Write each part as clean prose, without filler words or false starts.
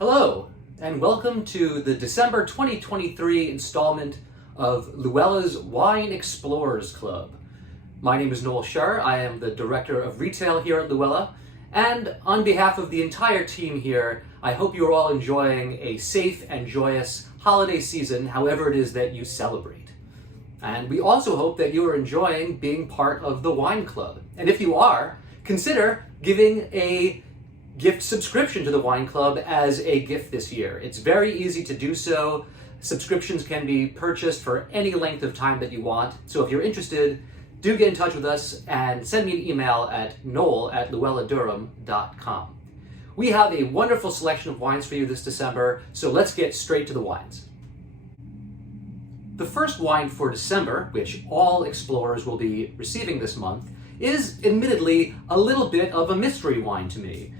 Hello, and welcome to the December 2023 installment of LouElla's Wine Explorers Club. My name is Noel Scher. I am the Director of Retail here at LouElla, and on behalf of the entire team here, I hope you are all enjoying a safe and joyous holiday season, however it is that you celebrate. And we also hope that you are enjoying being part of the Wine Club. And if you are, consider giving a gift subscription to the Wine Club as a gift this year. It's very easy to do so. Subscriptions can be purchased for any length of time that you want. So if you're interested, do get in touch with us and send me an email at noel@luelladurham.com. We have a wonderful selection of wines for you this December, so let's get straight to the wines. The first wine for December, which all explorers will be receiving this month, is admittedly a little bit of a mystery wine to me.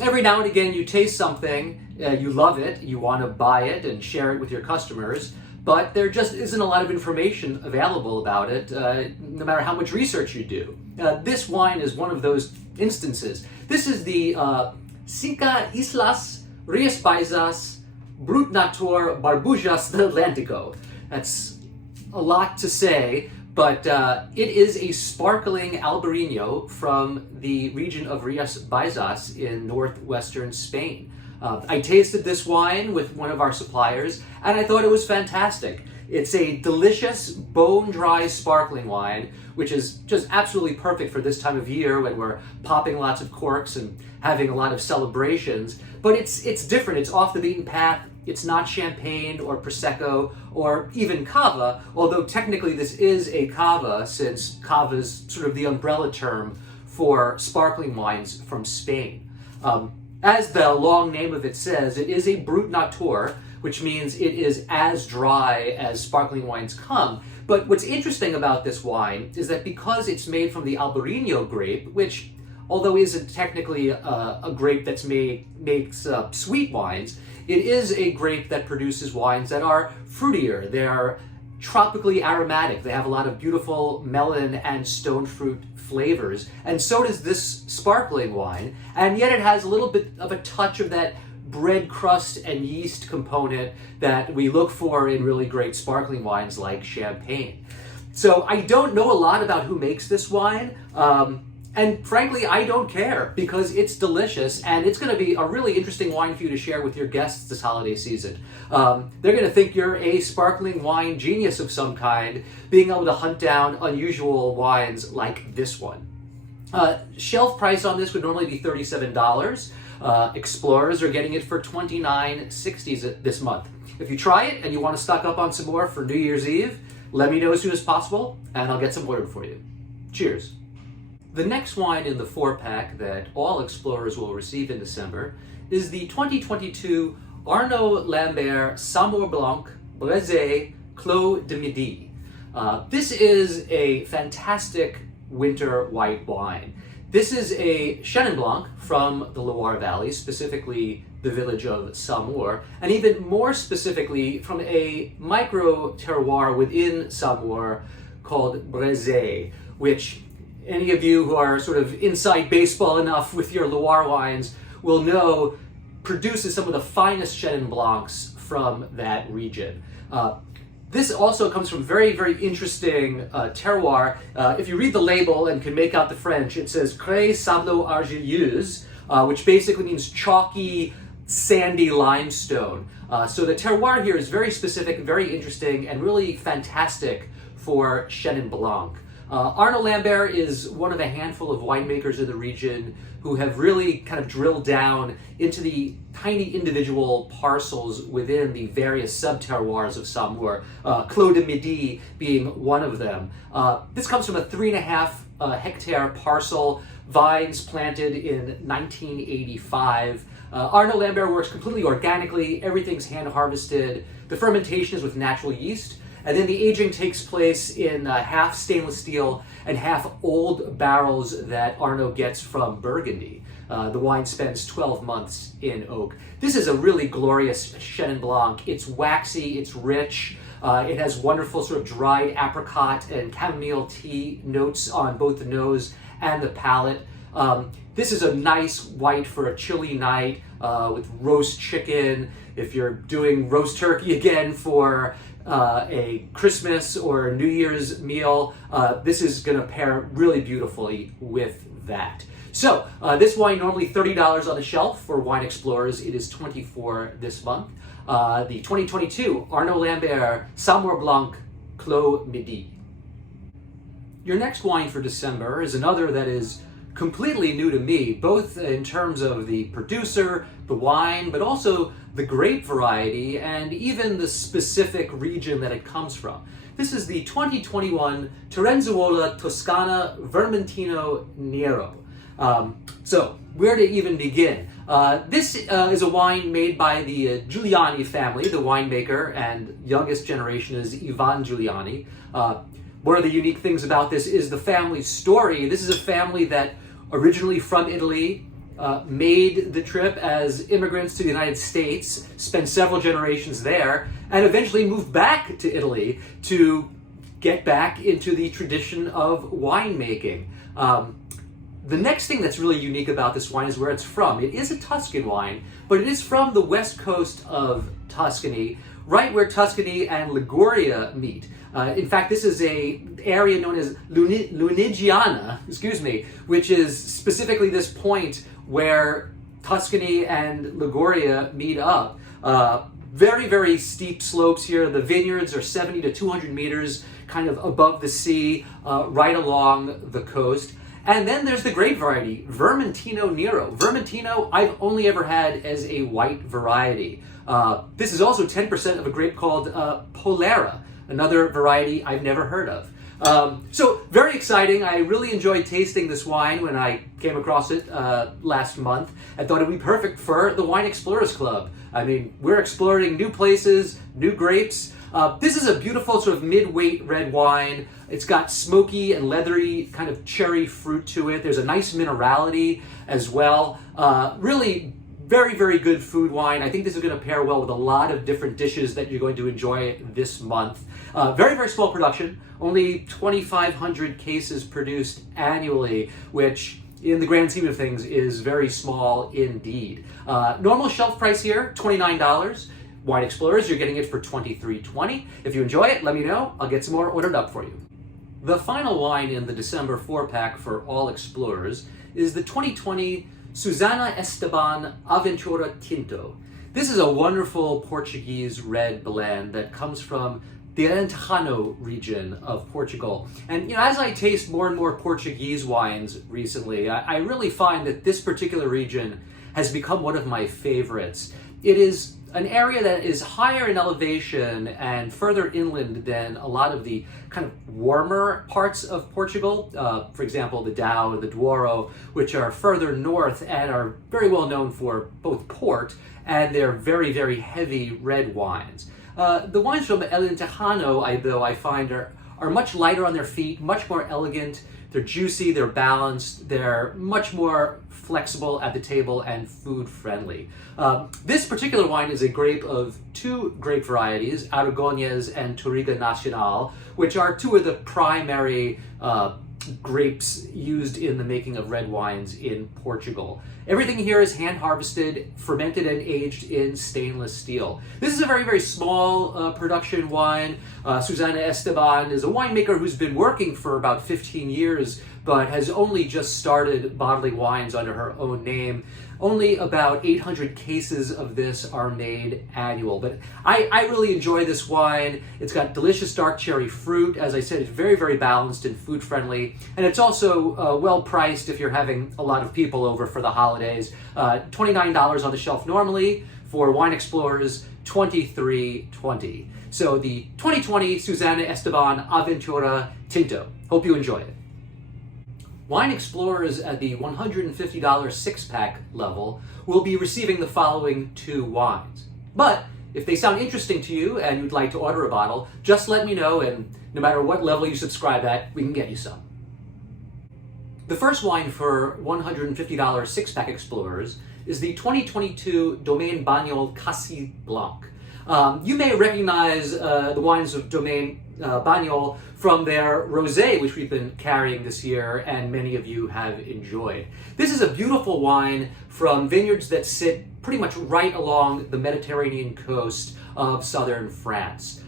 Every now and again you taste something, you love it, you want to buy it and share it with your customers, but there just isn't a lot of information available about it, no matter how much research you do. This wine is one of those instances. This is the Cinco Islas Rías Baixas Brut Natur Barbujas del Atlántico. That's a lot to say, but it is a sparkling Albarino from the region of Rías Baixas in northwestern Spain. I tasted this wine with one of our suppliers, and I thought it was fantastic. It's a delicious, bone-dry sparkling wine, which is just absolutely perfect for this time of year when we're popping lots of corks and having a lot of celebrations. But it's different. It's off the beaten path. It's not champagne or prosecco or even cava, although technically this is a cava, since cava is sort of the umbrella term for sparkling wines from Spain. As the long name of it says, it is a Brut Natur, which means it is as dry as sparkling wines come. But what's interesting about this wine is that because it's made from the Albarino grape, which, although isn't technically a grape that makes sweet wines, it is a grape that produces wines that are fruitier. They are tropically aromatic. They have a lot of beautiful melon and stone fruit flavors, and so does this sparkling wine, and yet it has a little bit of a touch of that bread crust and yeast component that we look for in really great sparkling wines like champagne. So I don't know a lot about who makes this wine, and frankly, I don't care, because it's delicious, and it's going to be a really interesting wine for you to share with your guests this holiday season. They're going to think you're a sparkling wine genius of some kind, being able to hunt down unusual wines like this one. Shelf price on this would normally be $37. Explorers are getting it for $29.60 this month. If you try it and you want to stock up on some more for New Year's Eve, let me know as soon as possible, and I'll get some ordered for you. Cheers. The next wine in the 4-pack that all explorers will receive in December is the 2022 Arnaud Lambert Saumur Blanc Brézé Clos de Midi. This is a fantastic winter white wine. This is a Chenin Blanc from the Loire Valley, specifically the village of Saumur, and even more specifically from a micro terroir within Saumur called Brézé, which any of you who are sort of inside baseball enough with your Loire wines will know produces some of the finest Chenin Blancs from that region. This also comes from very, very interesting terroir. If you read the label and can make out the French, it says Craie Sablo Argileuse, which basically means chalky, sandy limestone. So the terroir here is very specific, very interesting, and really fantastic for Chenin Blanc. Arnaud Lambert is one of a handful of winemakers in the region who have really kind of drilled down into the tiny individual parcels within the various sub-terroirs of Saumur, Clos de Midi being one of them. This comes from a 3.5 hectare parcel, vines planted in 1985. Arnaud Lambert works completely organically, everything's hand harvested, the fermentation is with natural yeast, and then the aging takes place in half stainless steel and half old barrels that Arnaud gets from Burgundy. The wine spends 12 months in oak. This is a really glorious Chenin Blanc. It's waxy, it's rich, it has wonderful sort of dried apricot and chamomile tea notes on both the nose and the palate. This is a nice white for a chilly night with roast chicken. If you're doing roast turkey again for a Christmas or New Year's meal, this is going to pair really beautifully with that. So this wine normally $30 on the shelf. For Wine Explorers, it is $24 this month. The 2022 Arnaud Lambert Samour Blanc Clos Midi. Your next wine for December is another that is completely new to me, both in terms of the producer, the wine, but also the grape variety and even the specific region that it comes from. This is the 2021 Terenzuola Toscana Vermentino Nero. So where to even begin? This is a wine made by the Giuliani family, the winemaker, and youngest generation is Ivan Giuliani. One of the unique things about this is the family story. This is a family that originally from Italy, made the trip as immigrants to the United States, spent several generations there, and eventually moved back to Italy to get back into the tradition of winemaking. The next thing that's really unique about this wine is where it's from. It is a Tuscan wine, but it is from the west coast of Tuscany, right where Tuscany and Liguria meet. In fact, this is an area known as Lunigiana, which is specifically this point where Tuscany and Liguria meet up. Very, very steep slopes here. The vineyards are 70 to 200 meters kind of above the sea, right along the coast. And then there's the grape variety, Vermentino Nero. Vermentino, I've only ever had as a white variety. This is also 10% of a grape called Polera, another variety I've never heard of. So very exciting. I really enjoyed tasting this wine when I came across it last month. I thought it would be perfect for the Wine Explorers Club. I mean, we're exploring new places, new grapes. This is a beautiful sort of mid-weight red wine. It's got smoky and leathery kind of cherry fruit to it. There's a nice minerality as well. Really very, very good food wine. I think this is going to pair well with a lot of different dishes that you're going to enjoy this month. Very, very small production. Only 2,500 cases produced annually, which in the grand scheme of things is very small indeed. Normal shelf price here, $29. Wine Explorers, you're getting it for $23.20. If you enjoy it, let me know. I'll get some more ordered up for you. The final wine in the December 4-pack for all explorers is the 2020 Susana Esteban Aventura Tinto. This is a wonderful Portuguese red blend that comes from the Alentejo region of Portugal. And as I taste more and more Portuguese wines recently, I really find that this particular region has become one of my favorites. It is an area that is higher in elevation and further inland than a lot of the kind of warmer parts of Portugal. For example, the Douro, the Douro, which are further north and are very well known for both port and their very, very heavy red wines. The wines from Alentejo, though, I find are much lighter on their feet, much more elegant. They're juicy, they're balanced, they're much more flexible at the table and food friendly. This particular wine is a grape of two grape varieties, Aragonés and Touriga Nacional, which are two of the primary grapes used in the making of red wines in Portugal. Everything here is hand harvested, fermented, and aged in stainless steel. This is a very, very small production wine. Susana Esteban is a winemaker who's been working for about 15 years, but has only just started bottling wines under her own name. Only about 800 cases of this are made annual, but I really enjoy this wine. It's got delicious dark cherry fruit. As I said, it's very, very balanced and food friendly, and it's also well priced if you're having a lot of people over for the holidays. $29 on the shelf normally. For Wine Explorers, $23.20. So the 2020 Susana Esteban Aventura Tinto. Hope you enjoy it. Wine Explorers at the $150 6-pack level will be receiving the following two wines. But if they sound interesting to you and you'd like to order a bottle, just let me know, and no matter what level you subscribe at, we can get you some. The first wine for $150 6-pack Explorers is the 2022 Domaine Bagnol Cassis Blanc. You may recognize the wines of Domaine Bagnol from their rosé, which we've been carrying this year, and many of you have enjoyed. This is a beautiful wine from vineyards that sit pretty much right along the Mediterranean coast of southern France.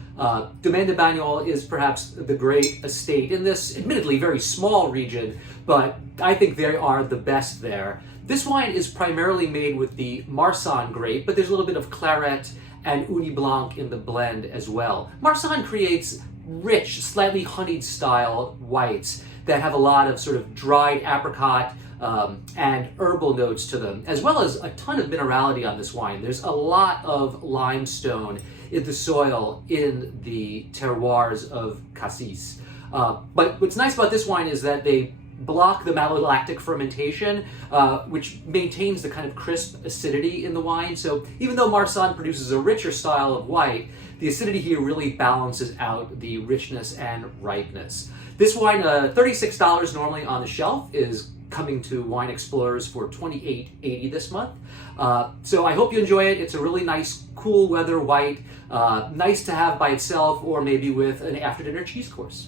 Domaine de Bagnol is perhaps the great estate in this admittedly very small region, but I think they are the best there. This wine is primarily made with the Marsanne grape, but there's a little bit of Claret and Uni Blanc in the blend as well. Marsanne creates rich, slightly honeyed style whites that have a lot of sort of dried apricot and herbal notes to them, as well as a ton of minerality on this wine. There's a lot of limestone in the soil in the terroirs of Cassis. But what's nice about this wine is that they block the malolactic fermentation, which maintains the kind of crisp acidity in the wine. So even though Marsanne produces a richer style of white, the acidity here really balances out the richness and ripeness. This wine, $36 normally on the shelf, is coming to Wine Explorers for $28.80 this month. So I hope you enjoy it. It's a really nice, cool weather white, nice to have by itself or maybe with an after-dinner cheese course.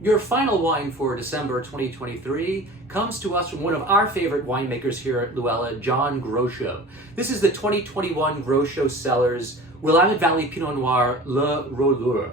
Your final wine for December 2023 comes to us from one of our favorite winemakers here at Luella, John Grocho. This is the 2021 Grocho Cellars Willamette Valley Pinot Noir Le Rolleur.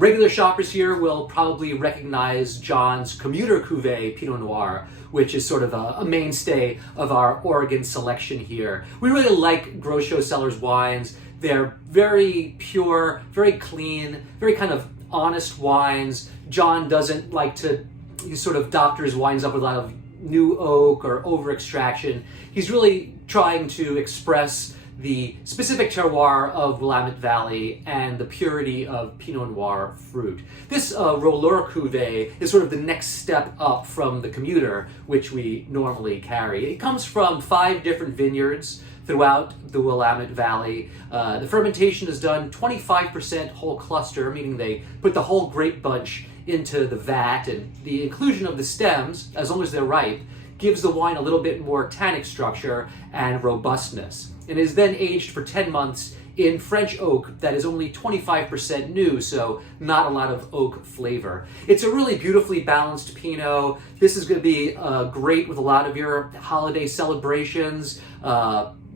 Regular shoppers here will probably recognize John's Commuter Cuvée Pinot Noir, which is sort of a mainstay of our Oregon selection here. We really like Grocho Cellars wines. They're very pure, very clean, very kind of honest wines. John doesn't like to sort of doctor his wines up with a lot of new oak or over extraction. He's really trying to express the specific terroir of Willamette Valley and the purity of Pinot Noir fruit. This Rolleur Cuvée is sort of the next step up from the Commuter, which we normally carry. It comes from 5 different vineyards throughout the Willamette Valley. The fermentation is done 25% whole cluster, meaning they put the whole grape bunch into the vat, and the inclusion of the stems, as long as they're ripe, gives the wine a little bit more tannic structure and robustness. It is then aged for 10 months in French oak that is only 25% new, so not a lot of oak flavor. It's a really beautifully balanced Pinot. This is going to be great with a lot of your holiday celebrations,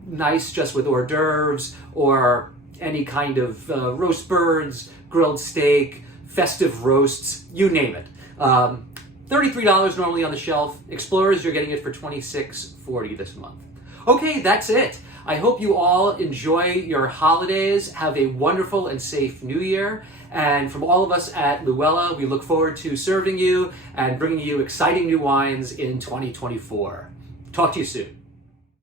nice just with hors d'oeuvres or any kind of roast birds, grilled steak, festive roasts, you name it. $33 normally on the shelf. Explorers, you're getting it for $26.40 this month. Okay, that's it. I hope you all enjoy your holidays. Have a wonderful and safe New Year. And from all of us at Luella, we look forward to serving you and bringing you exciting new wines in 2024. Talk to you soon.